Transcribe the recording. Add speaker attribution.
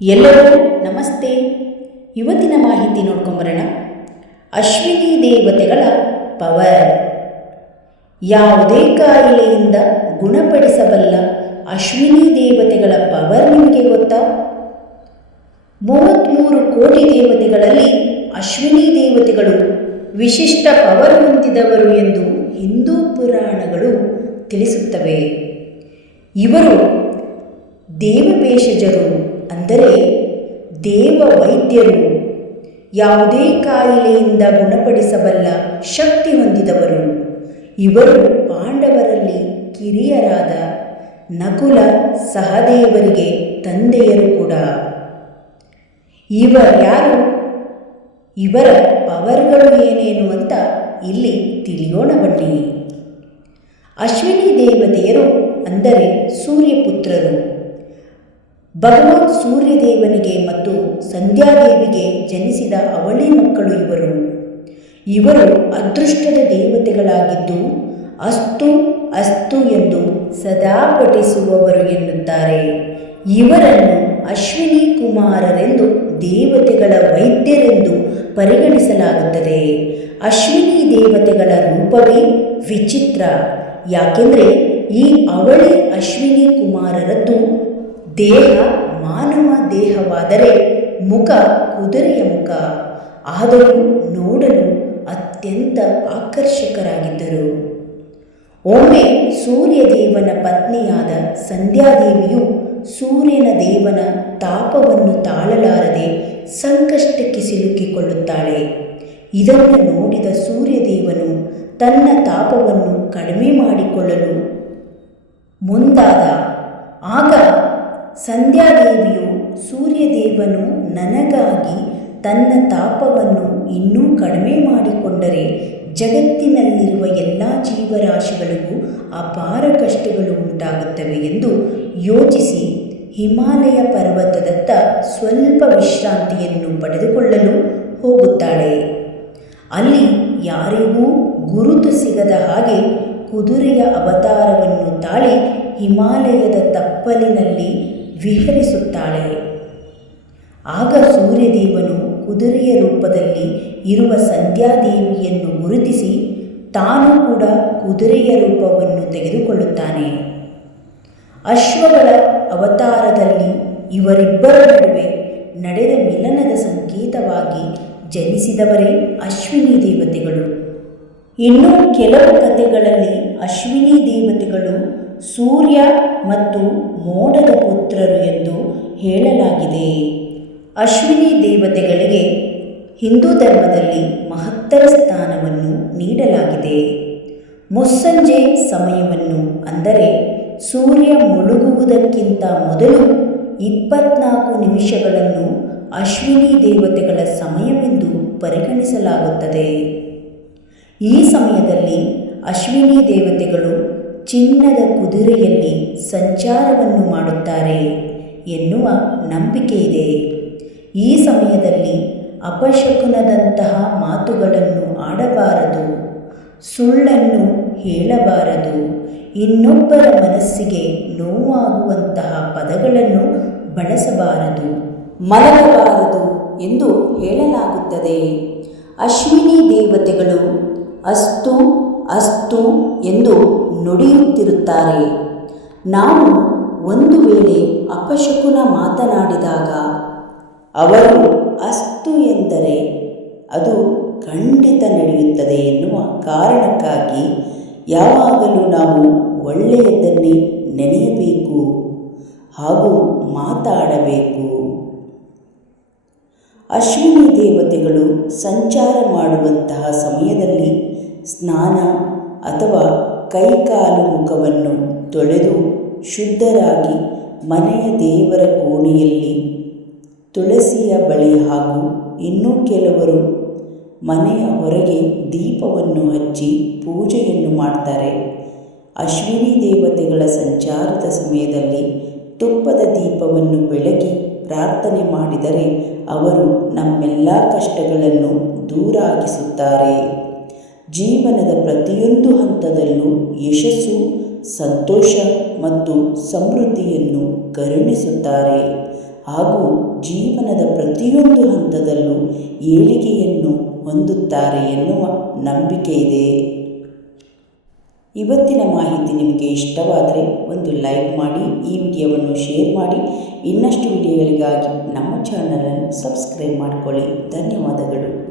Speaker 1: ಎಲ್ಲರಿಗೂ ನಮಸ್ತೆ. ಇವತ್ತಿನ ಮಾಹಿತಿ ನೋಡ್ಕೊಂಬರೋಣ. ಅಶ್ವಿನಿ ದೇವತೆಗಳ ಪವರ್. ಯಾವುದೇ ಕಾಯಿಲೆಯಿಂದ ಗುಣಪಡಿಸಬಲ್ಲ ಅಶ್ವಿನಿ ದೇವತೆಗಳ ಪವರ್ ನಿಮಗೆ ಗೊತ್ತಾ? ಮೂವತ್ತ್ಮೂರು ಕೋಟಿ ದೇವತೆಗಳಲ್ಲಿ ಅಶ್ವಿನಿ ದೇವತೆಗಳು ವಿಶಿಷ್ಟ ಪವರ್ ಹೊಂದಿದವರು ಎಂದು ಹಿಂದೂ ಪುರಾಣಗಳು ತಿಳಿಸುತ್ತವೆ. ಇವರು ದೇವಭೇಷಜರು ಅಂದರೆ ದೇವ ವೈದ್ಯರು, ಯಾವುದೇ ಕಾಯಿಲೆಯಿಂದ ಗುಣಪಡಿಸಬಲ್ಲ ಶಕ್ತಿ ಹೊಂದಿದವರು. ಇವರು ಪಾಂಡವರಲ್ಲಿ ಕಿರಿಯರಾದ ನಕುಲ ಸಹದೇವರಿಗೆ ತಂದೆಯರು ಕೂಡ. ಇವರ್ಯಾರು ಇವರ ಪವರ್ಗಳು ಏನೇನು ಅಂತ ಇಲ್ಲಿ ತಿಳಿಯೋಣ ಬನ್ನಿ. ಅಶ್ವಿನಿ ದೇವತೆಯರು ಅಂದರೆ ಸೂರ್ಯಪುತ್ರರು. ಭಗವಾನ್ ಸೂರ್ಯದೇವನಿಗೆ ಮತ್ತು ಸಂಧ್ಯಾದೇವಿಗೆ ಜನಿಸಿದ ಅವಳಿ ಮಕ್ಕಳು ಇವರು. ಇವರು ಅದೃಷ್ಟದ ದೇವತೆಗಳಾಗಿದ್ದು ಅಸ್ತು ಅಸ್ತು ಎಂದು ಸದಾ ಪಠಿಸುವವರು ಎನ್ನುತ್ತಾರೆ. ಇವರನ್ನು ಅಶ್ವಿನಿ ಕುಮಾರರೆಂದು ದೇವತೆಗಳ ವೈದ್ಯರೆಂದು ಪರಿಗಣಿಸಲಾಗುತ್ತದೆ. ಅಶ್ವಿನಿ ದೇವತೆಗಳ ರೂಪವೇ ವಿಚಿತ್ರ. ಯಾಕೆಂದರೆ ಈ ಅವಳಿ ಅಶ್ವಿನಿ ಕುಮಾರರದ್ದು ದೇಹ ಮಾನವ ದೇಹವಾದರೆ ಮುಖ ಕುದುರೆಯ ಮುಖ. ಆದರೂ ನೋಡಲು ಅತ್ಯಂತ ಆಕರ್ಷಕರಾಗಿದ್ದರು. ಒಮ್ಮೆ ಸೂರ್ಯದೇವನ ಪತ್ನಿಯಾದ ಸಂಧ್ಯಾದೇವಿಯು ಸೂರ್ಯನ ದೇವನ ತಾಪವನ್ನು ತಾಳಲಾರದೆ ಸಂಕಷ್ಟಕ್ಕೆ ಸಿಲುಕಿಕೊಳ್ಳುತ್ತಾಳೆ. ಇದನ್ನು ನೋಡಿದ ಸೂರ್ಯದೇವನು ತನ್ನ ತಾಪವನ್ನು ಕಡಿಮೆ ಮಾಡಿಕೊಳ್ಳಲು ಮುಂದಾದ ಸಂಧ್ಯಾದೇವಿಯು ಸೂರ್ಯದೇವನು ನನಗಾಗಿ ತನ್ನ ತಾಪವನ್ನು ಇನ್ನೂ ಕಡಿಮೆ ಮಾಡಿಕೊಂಡರೆ ಜಗತ್ತಿನಲ್ಲಿರುವ ಎಲ್ಲ ಜೀವರಾಶಿಗಳಿಗೂ ಅಪಾರ ಕಷ್ಟಗಳು ಉಂಟಾಗುತ್ತವೆ ಎಂದು ಯೋಚಿಸಿ ಹಿಮಾಲಯ ಪರ್ವತದತ್ತ ಸ್ವಲ್ಪ ವಿಶ್ರಾಂತಿಯನ್ನು ಪಡೆದುಕೊಳ್ಳಲು ಹೋಗುತ್ತಾಳೆ. ಅಲ್ಲಿ ಯಾರಿಗೂ ಗುರುತು ಸಿಗದ ಹಾಗೆ ಕುದುರೆಯ ಅವತಾರವನ್ನು ತಾಳಿ ಹಿಮಾಲಯದ ತಪ್ಪಲಿನಲ್ಲಿ ವಿಹರಿಸುತ್ತಾಳೆ. ಆಗ ಸೂರ್ಯದೇವನು ಕುದುರೆಯ ರೂಪದಲ್ಲಿ ಇರುವ ಸಂಧ್ಯಾದೇವಿಯನ್ನು ಗುರುತಿಸಿ ತಾನು ಕೂಡ ಕುದುರೆಯ ರೂಪವನ್ನು ತೆಗೆದುಕೊಳ್ಳುತ್ತಾನೆ. ಅಶ್ವಗಳ ಅವತಾರದಲ್ಲಿ ಇವರಿಬ್ಬರ ನಡುವೆ ನಡೆದ ಮಿಲನದ ಸಂಕೇತವಾಗಿ ಜನಿಸಿದವರೇ ಅಶ್ವಿನಿ ದೇವತೆಗಳು. ಇನ್ನೂ ಕೆಲವು ಕಥೆಗಳಲ್ಲಿ ಅಶ್ವಿನಿ ದೇವತೆಗಳು ಸೂರ್ಯ ಮತ್ತು ಮೋಡದ ಪುತ್ರರು ಎಂದು ಹೇಳಲಾಗಿದೆ. ಅಶ್ವಿನಿ ದೇವತೆಗಳಿಗೆ ಹಿಂದೂ ಧರ್ಮದಲ್ಲಿ ಮಹತ್ತರ ಸ್ಥಾನವನ್ನು ನೀಡಲಾಗಿದೆ. ಮುಸ್ಸಂಜೆ ಸಮಯವನ್ನು ಅಂದರೆ ಸೂರ್ಯ ಮುಳುಗುವುದಕ್ಕಿಂತ ಮೊದಲು ಇಪ್ಪತ್ನಾಲ್ಕು ನಿಮಿಷಗಳನ್ನು ಅಶ್ವಿನಿ ದೇವತೆಗಳ ಸಮಯವೆಂದು ಪರಿಗಣಿಸಲಾಗುತ್ತದೆ. ಈ ಸಮಯದಲ್ಲಿ ಅಶ್ವಿನಿ ದೇವತೆಗಳು ಚಿನ್ನದ ಕುದುರೆಯಲ್ಲಿ ಸಂಚಾರವನ್ನು ಮಾಡುತ್ತಾರೆ ಎನ್ನುವ ನಂಬಿಕೆ ಇದೆ ಈ ಸಮಯದಲ್ಲಿ ಅಪಶಕುನದಂತಹ ಮಾತುಗಳನ್ನು ಆಡಬಾರದು, ಸುಳ್ಳನ್ನು ಹೇಳಬಾರದು. ಇನ್ನೊಬ್ಬರ ಮನಸ್ಸಿಗೆ ನೋವಾಗುವಂತಹ ಪದಗಳನ್ನು ಬಳಸಬಾರದು. ಮಲಗಬಾರದು ಎಂದು ಹೇಳಲಾಗುತ್ತದೆ. ಅಶ್ವಿನಿ ದೇವತೆಗಳು ಅಸ್ತು ಅಸ್ತು ಎಂದು ನುಡಿಯುತ್ತಿರುತ್ತಾರೆ. ನಾವು ಒಂದು ವೇಳೆ ಅಪಶಕುನ ಮಾತನಾಡಿದಾಗ, ಅವರು ಅಸ್ತು ಎಂದರೆ ಅದು ಖಂಡಿತ ನಡೆಯುತ್ತದೆ ಎನ್ನುವ ಕಾರಣಕ್ಕಾಗಿ ಯಾವಾಗಲೂ ನಾವು ಒಳ್ಳೆಯದನ್ನೇ ನೆನೆಯಬೇಕು ಹಾಗೂ ಮಾತಾಡಬೇಕು. ಅಶ್ವಿನಿ ದೇವತೆಗಳು ಸಂಚಾರ ಮಾಡುವಂತಹ ಸಮಯದಲ್ಲಿ ಸ್ನಾನ ಅಥವಾ ಕೈಕಾಲು ಮುಖವನ್ನು ತೊಳೆದು ಶುದ್ಧರಾಗಿ ಮನೆಯ ದೇವರ ಕೋಣೆಯಲ್ಲಿ ತುಳಸಿಯ ಬಳಿ ಹಾಗೂ ಇನ್ನೂ ಕೆಲವರು ಮನೆಯ ಹೊರಗೆ ದೀಪವನ್ನು ಹಚ್ಚಿ ಪೂಜೆಯನ್ನು ಮಾಡ್ತಾರೆ. ಅಶ್ವಿನಿ ದೇವತೆಗಳ ಸಂಚಾರದ ಸಮಯದಲ್ಲಿ ತುಪ್ಪದ ದೀಪವನ್ನು ಬೆಳಗಿ ಪ್ರಾರ್ಥನೆ ಮಾಡಿದರೆ ಅವರು ನಮ್ಮೆಲ್ಲ ಕಷ್ಟಗಳನ್ನು ದೂರಾಗಿಸುತ್ತಾರೆ. ಜೀವನದ ಪ್ರತಿಯೊಂದು ಹಂತದಲ್ಲೂ ಯಶಸ್ಸು, ಸಂತೋಷ ಮತ್ತು ಸಮೃದ್ಧಿಯನ್ನು ಕರುಣಿಸುತ್ತಾರೆ. ಹಾಗೂ ಜೀವನದ ಪ್ರತಿಯೊಂದು ಹಂತದಲ್ಲೂ ಏಳಿಗೆಯನ್ನು ಹೊಂದುತ್ತಾರೆ ಎನ್ನುವ ನಂಬಿಕೆ ಇದೆ. ಇವತ್ತಿನ ಮಾಹಿತಿ ನಿಮಗೆ ಇಷ್ಟವಾದರೆ ಒಂದು ಲೈಕ್ ಮಾಡಿ, ಈ ವಿಡಿಯೋವನ್ನು ಶೇರ್ ಮಾಡಿ. ಇನ್ನಷ್ಟು ವಿಡಿಯೋಗಳಿಗಾಗಿ ನಮ್ಮ ಚಾನಲನ್ನು ಸಬ್ಸ್ಕ್ರೈಬ್ ಮಾಡಿಕೊಳ್ಳಿ. ಧನ್ಯವಾದಗಳು.